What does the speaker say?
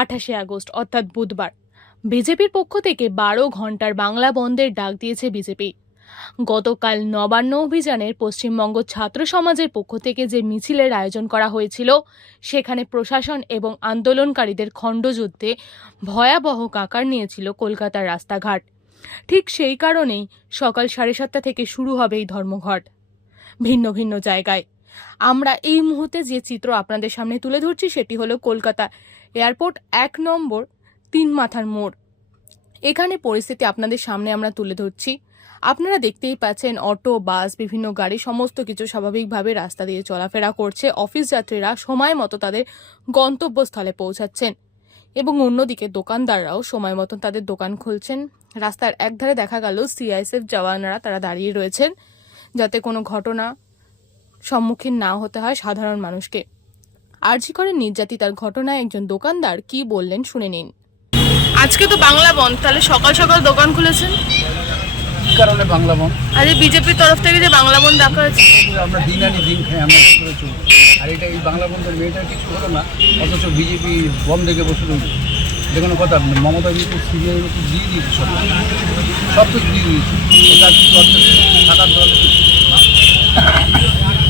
আঠাশে আগস্ট, অর্থাৎ বুধবার। বিজেপির পক্ষ থেকে বারো ঘণ্টার বাংলা বন্ধের ডাক দিয়েছে বিজেপি। গতকাল নবান্ন অভিযানের পশ্চিমবঙ্গ ছাত্র সমাজের পক্ষ থেকে যে মিছিলের আয়োজন করা হয়েছিল, সেখানে প্রশাসন এবং আন্দোলনকারীদের খণ্ডযুদ্ধে ভয়াবহ কাকার নিয়েছিল কলকাতার রাস্তাঘাট। ঠিক সেই কারণেই সকাল সাড়ে সাতটা থেকে শুরু হবে এই ধর্মঘট। ভিন্ন ভিন্ন জায়গায়। আমরা এই মুহূর্তে যে চিত্র আপনাদের সামনে তুলে ধরছি, সেটি হলো কলকাতা এয়ারপোর্ট, এক নম্বর তিন মাথার মোড়। এখানে পরিস্থিতি আপনাদের সামনে আমরা তুলে ধরছি। আপনারা দেখতেই পাচ্ছেন অটো, বাস, বিভিন্ন গাড়ি, সমস্ত কিছু স্বাভাবিকভাবে রাস্তা দিয়ে চলাফেরা করছে। অফিস যাত্রীরা সময় মতো তাদের গন্তব্যস্থলে পৌঁছাচ্ছেন এবং অন্যদিকে দোকানদাররাও সময় মতন তাদের দোকান খুলছেন। রাস্তার একধারে দেখা গেল সিআইএসএফ জওয়ানরা তারা দাঁড়িয়ে রয়েছেন। যাতে কোনো ঘটনা সম্মুখীন না হতে হয় সাধারণ মানুষকে। আরজি করে নির্যাতিতার ঘটনায় একজন দোকানদার কি বললেন শুনে নিন। আজকে তো বাংলা বন্ধ তাহলে সকাল সকাল দোকান খুলেছেন? কারণে বাংলা বন আজ বিজেপির তরফ থেকে যে বাংলা বন্ধ ডাকা হয়েছে। আমরা দিন আনি দিন খাই আমরা কি করে চলবো? আর এটা এই বাংলা বন্ধের মেয়েটার কিছু হলো না অথচ বিজেপি বম দেখে বসে রইল যে কোনো কথা মমতা কিন্তু সিবিআই দিয়ে দিয়েছে সব। সব কিছু দিয়ে দিয়েছে। এটা আর কিছু অর্থ থাকার দরকার।